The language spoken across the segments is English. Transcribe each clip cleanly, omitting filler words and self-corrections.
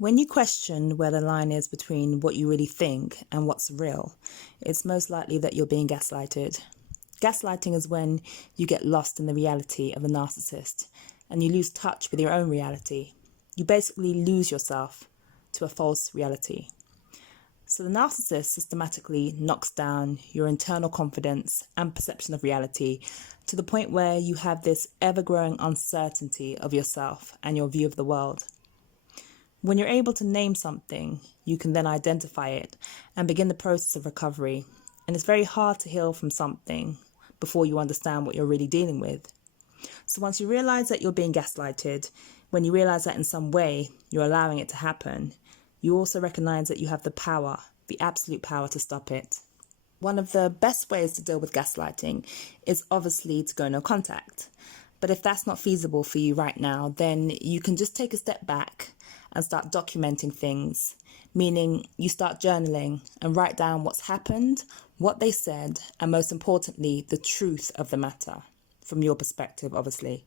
When you question where the line is between what you really think and what's real, it's most likely that you're being gaslighted. Gaslighting is when you get lost in the reality of the narcissist and you lose touch with your own reality. You basically lose yourself to a false reality. So the narcissist systematically knocks down your internal confidence and perception of reality to the point where you have this ever-growing uncertainty of yourself and your view of the world. When you're able to name something, you can then identify it and begin the process of recovery. And it's very hard to heal from something before you understand what you're really dealing with. So once you realize that you're being gaslighted, when you realize that in some way you're allowing it to happen, you also recognize that you have the power, the absolute power to stop it. One of the best ways to deal with gaslighting is obviously to go no contact. But if that's not feasible for you right now, then you can just take a step back and start documenting things, meaning you start journaling and write down what's happened, what they said, and most importantly, the truth of the matter, from your perspective, obviously.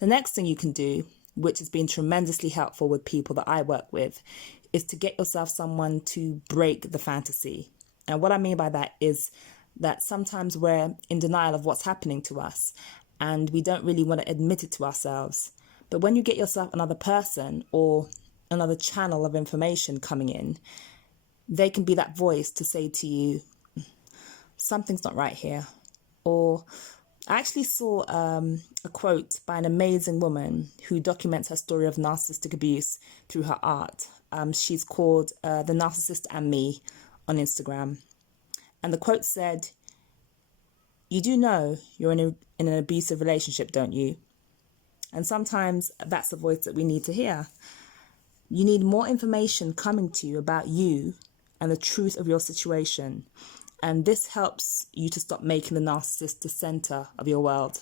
The next thing you can do, which has been tremendously helpful with people that I work with, is to get yourself someone to break the fantasy. And what I mean by that is that sometimes we're in denial of what's happening to us and we don't really want to admit it to ourselves. But when you get yourself another person or another channel of information coming in, they can be that voice to say to you, something's not right here. Or I actually saw a quote by an amazing woman who documents her story of narcissistic abuse through her art. She's called The Narcissist and Me on Instagram. And the quote said, "You do know you're in an abusive relationship, don't you?" And sometimes that's the voice that we need to hear. You need more information coming to you about you and the truth of your situation. And this helps you to stop making the narcissist the center of your world.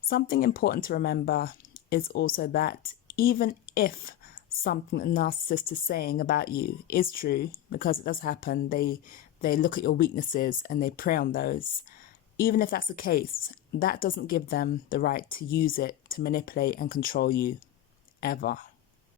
Something important to remember is also that even if something the narcissist is saying about you is true, because it does happen, they look at your weaknesses and they prey on those. Even if that's the case, that doesn't give them the right to use it to manipulate and control you, ever.